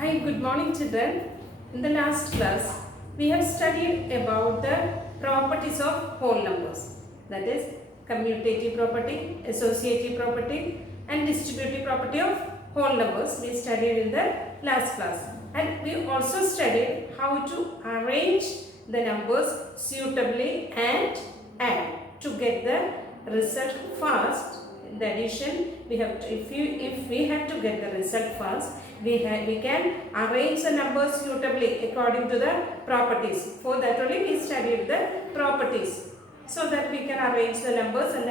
Hi, good morning children. In the last class, we have studied about the properties of whole numbers. That is commutative property, associative property and distributive property of whole numbers. We studied in the last class. And we also studied how to arrange the numbers suitably and add to get the result fast. In the addition, we have to, if we have to get the result fast, we can arrange the numbers suitably according to the properties. For that only we studied the properties, so that we can arrange the numbers and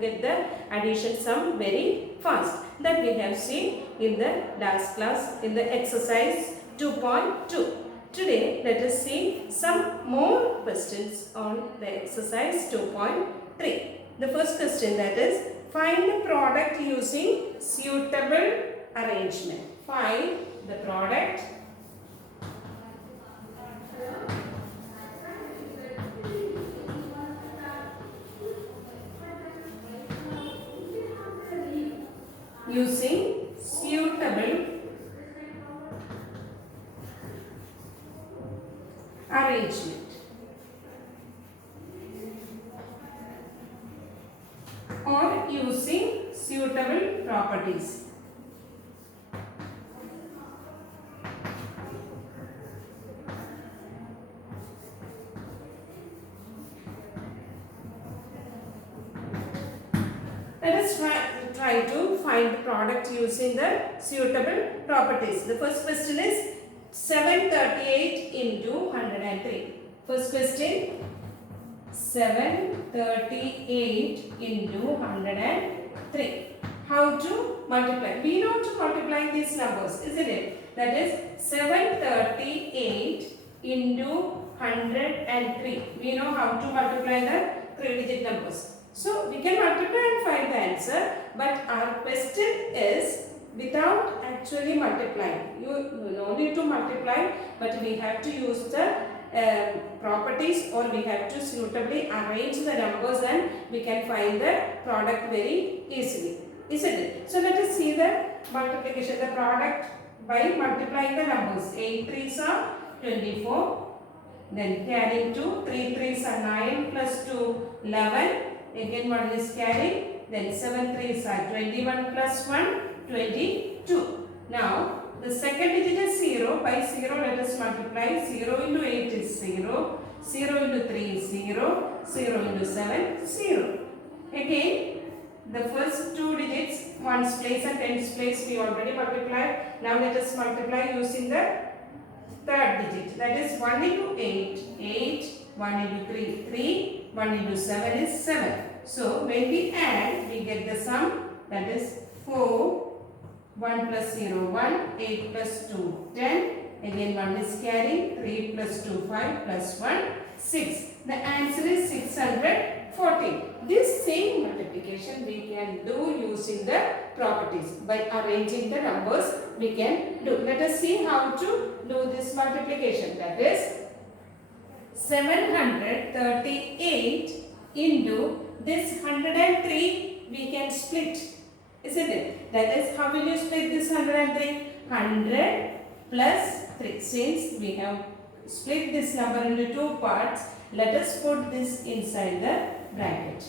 get the addition sum very fast. That we have seen in the last class in the exercise 2.2. Today let us see some more questions on the exercise 2.3. The first question, that is, find the product using suitable arrangement. Find the product using suitable arrangement or using suitable properties. Let us try to find the product using the suitable properties. The first question is 738 into 103. First question, 738 into 103. How to multiply? We know to multiply these numbers, isn't it? That is 738 into 103. We know how to multiply the 3-digit numbers. So we can multiply and find the answer, but our question is without actually multiplying. You no need to multiply, but we have to use the properties, or we have to suitably arrange the numbers and we can find the product very easily, isn't it? So let us see the multiplication, the product by multiplying the numbers. 8 3s are 24, then carrying 2, 3 3s are 9 plus 2 11, again 1 is carrying, then 7 3s are 21 plus 1 22. Now the second digit is 0. By 0 let us multiply. 0 into 8 is 0. 0 into 3 is 0. 0 into 7 0. Again the first two digits, ones place and tens place, we already multiplied. Now let us multiply using the third digit. That is 1 into 8. 8. 1 into 3. 3. 1 into 7 is 7. So when we add, we get the sum, that is 4. 1 plus 0, 1, 8 plus 2, 10, again 1 is carrying, 3 plus 2, 5 plus 1, 6. The answer is 614. This same multiplication we can do using the properties. By arranging the numbers we can do. Let us see how to do this multiplication. That is 738 into this 103 we can split. Isn't it? That is, how will you split this 103? 100 plus 3. Since we have split this number into two parts, let us put this inside the bracket.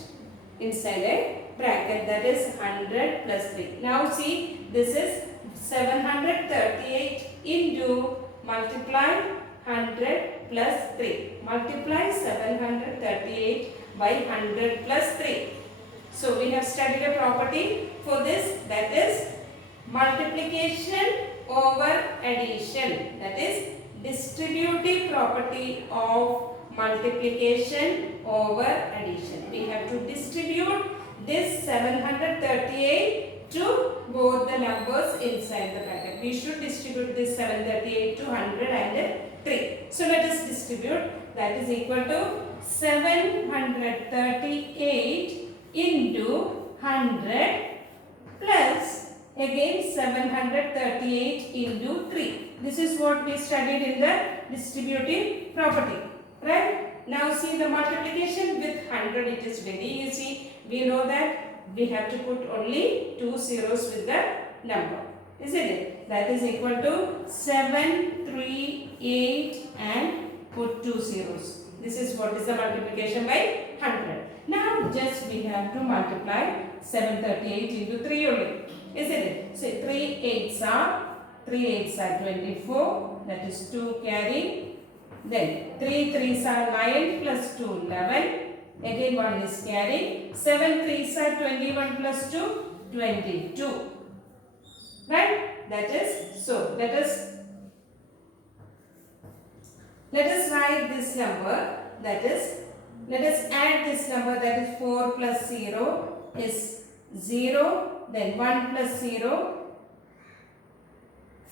Inside a bracket, that is 100 plus 3. Now see, this is 738 into multiply 100 plus 3. Multiply 738 by 100 plus 3. So we have studied a property for this, that is multiplication over addition. That is distributive property of multiplication over addition. We have to distribute this 738 to both the numbers inside the bracket. We should distribute this 738 to 103. So let us distribute. That is equal to 738 into 100 plus again 738 into 3. This is what we studied in the distributive property, right? Now see the multiplication with 100, it is very easy. We know that we have to put only 2 zeros with the number, isn't it? that is equal to 7, 3, 8 and put 2 zeros. This is what is the multiplication by 100. Now just we have to multiply 738 into 3 only. Isn't it? So 3 8s are 24. That is 2 carry. Then 3 3s are 9 plus 2 11. Again 1 is carry. 7 3s are 21 plus 2 22. Right? That is so. Let us write this number. That is, let us add this number, that is 4 plus 0 is 0. Then 1 plus 0.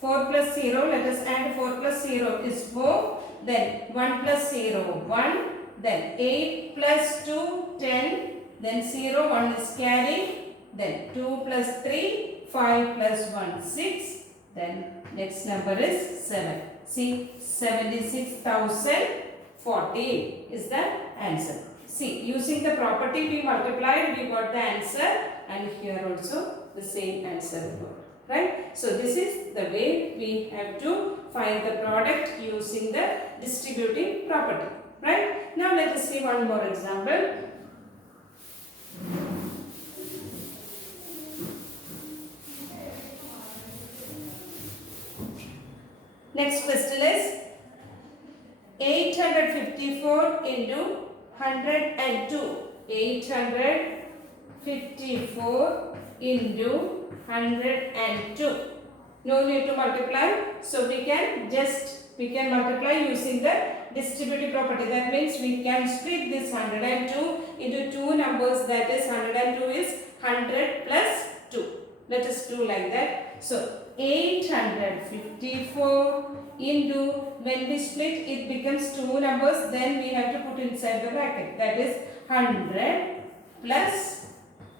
4 plus 0. Let us add 4 plus 0 is 4. Then 1 plus 0 1. Then 8 plus 2 10. Then 0 1 is carry. Then 2 plus 3 5 plus 1 6. Then next number is 7. See, 76,014 is the answer. See, using the property we multiplied, we got the answer, and here also the same answer we got. Right? So this is the way we have to find the product using the distributive property. Right? Now let us see one more example. Next question is 854 into 102. 854 into 102. No need to multiply. So we can multiply using the distributive property. That means we can split this 102 into two numbers. That is 102 is 100 plus 2. Let us do like that. So 854 into, when we split it becomes two numbers, then we have to put inside the bracket. That is 100 plus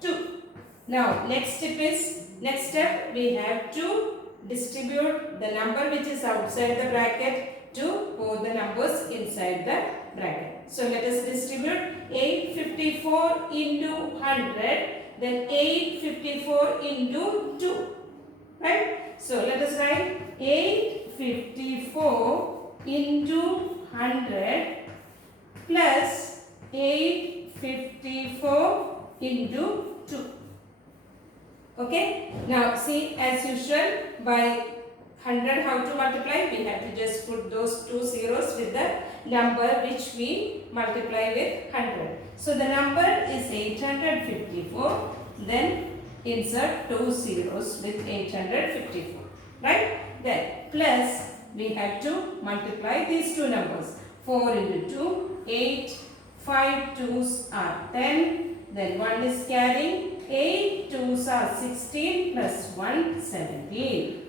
2. Now next step we have to distribute the number which is outside the bracket to both the numbers inside the bracket. So let us distribute 854 into 100, then 854 into 2. Right? So let us write 854 into 100 plus 854 into 2. Okay? Now see, as usual, by 100 how to multiply? We have to just put those two zeros with the number which we multiply with 100. So the number is 854. Then insert two zeros with 854. Right? Then plus we have to multiply these two numbers. 4 into 2, 8, 5 2s are 10. Then 1 is carrying. 8 2s are 16 plus 1 17.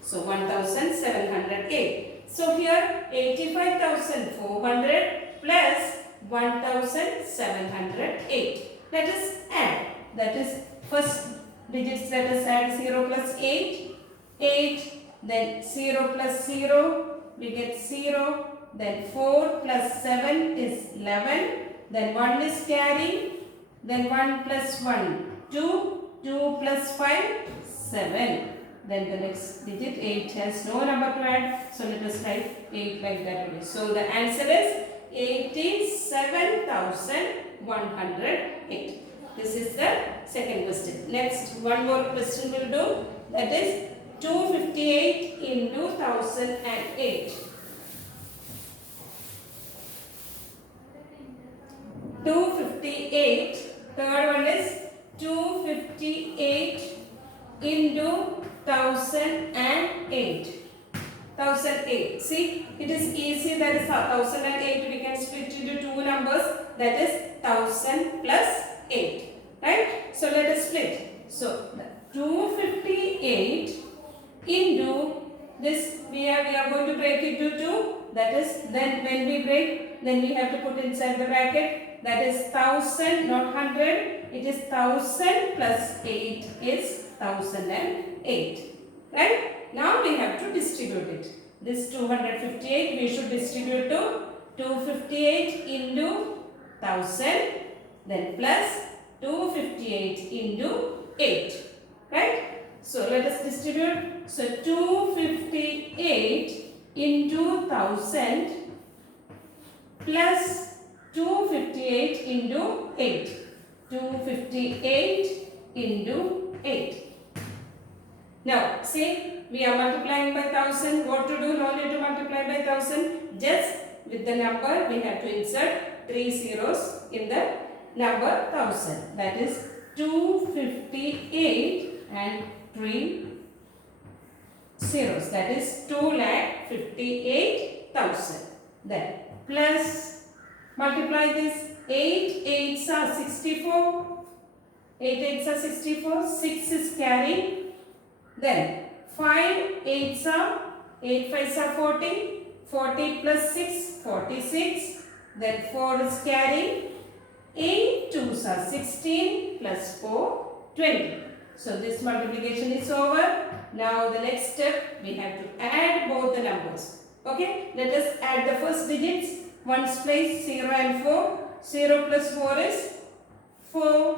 So 1708. So here 85,400 plus 1708. Let us add. That is first digits, let us add 0 plus 8. 8. Then 0 plus 0. We get 0. Then 4 plus 7 is 11. Then 1 is carrying. Then 1 plus 1, 2. 2 plus 5, 7. Then the next digit 8 has no number to add. So let us write 8 like that only. So the answer is 87,108. This is the second question. Next, one more question we'll do. That is 258 into 1008. 258. Third one is 258 into 1008. 1008. See, it is easy. That is 1008. We can split into two numbers. That is 1000 plus 8. Right? So let us split. So 258 into this, we are going to break it into 2. That is, then when we break, then we have to put inside the bracket. That is 1000, not 100. It is 1000 plus 8 is 1008. Right? Now we have to distribute it. This 258 we should distribute to 258 into 1000, then plus 258 into 8. Right? So let us distribute So 258 into 1000 plus 258 into 8. 258 into 8. Now see, we are multiplying by 1000. What to do? No need to multiply by 1000. Just with the number we have to insert 3 zeros in the number 1000. That is 258 and 3 zeros. That is 2,58,000. Then plus multiply this. 8 8s are 64. 8 8s are 64. 6 is carrying. Then 5 8s are 8 5s are 40. 40 plus 6 46. Then 4 is carrying. 8 2s are 16 plus 4 20. So this multiplication is over. Now the next step, we have to add both the numbers. Okay, let us add the first digits. Ones place 0 and 4. 0 plus 4 is 4.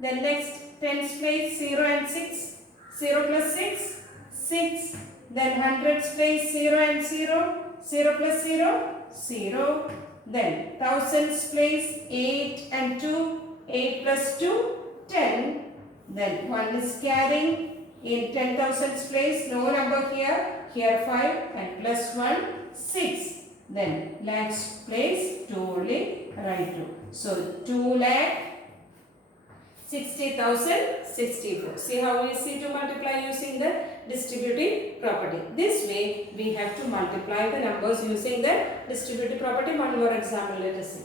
Then next tens place 0 and 6. 0 plus 6 6. Then hundreds place 0 and 0. 0 plus 0 0. Then thousands place 8 and 2. 8 plus 2 10. Then 1 is carrying. In 10,000's place, no number here. Here 5 and plus 1 6. Then lakhs place 2 only, right 2. So 2,60,064. See how easy to multiply using the distributive property. This way we have to multiply the numbers using the distributive property. One more example, let us see.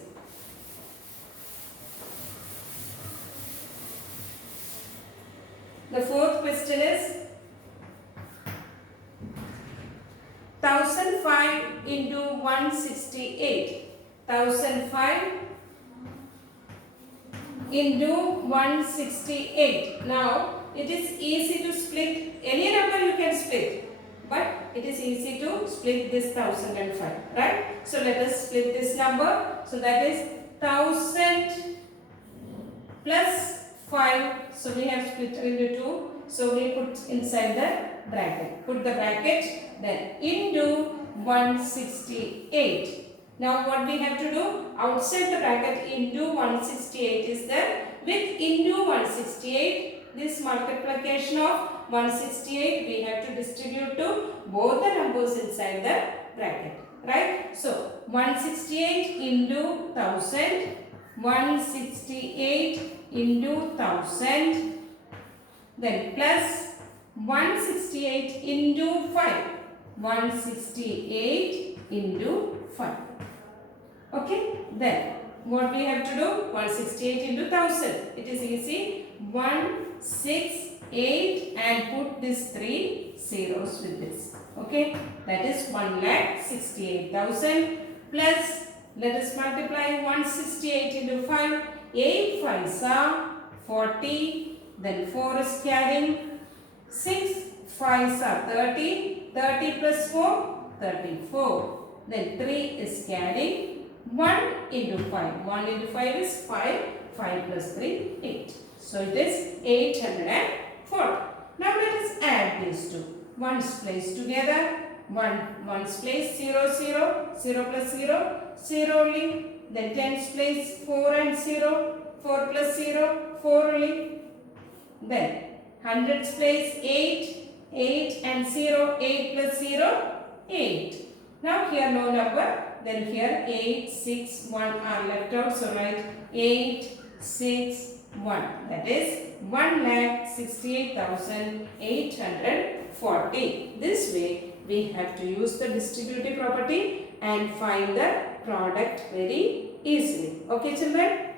The fourth question is 1005 into 168. 1005 into 168. Now it is easy to split. Any number you can split, but it is easy to split this 1005, right? So let us split this number. So that is 1000 plus 5. So we have split into 2. So we put inside the bracket. Put the bracket, then into 168. Now what we have to do? Outside the bracket into 168 is there. With into 168, this multiplication of 168 we have to distribute to both the numbers inside the bracket. Right? So 168 into 1000. 168 into 1000. Then plus 168 into 5. 168 into 5. Okay, then what we have to do? 168 into 1000. It is easy. 168 and put this 3 zeros with this. Okay, that is 1,68,000 plus, let us multiply 168 into 5. 8 5s are 40. Then 4 is carrying. 6 5s are 30. 30 plus 4 34. Then 3 is carrying. 1 into 5. 1 into 5 is 5. 5 plus 3, 8. So it is 840. Now let us add these two. Ones place together. 1's place 0 0. 0 plus 0. 0 only. Then tens place 4 and 0. 4 plus 0. 4 only. Then hundreds place 8. 8 and 0. 8 plus 0. 8. Now here no number. Then here 8, 6, 1 are left out. So write 8, 6, 1. That is 1,68,840. This way we have to use the distributive property and find the product very easily. Okay children?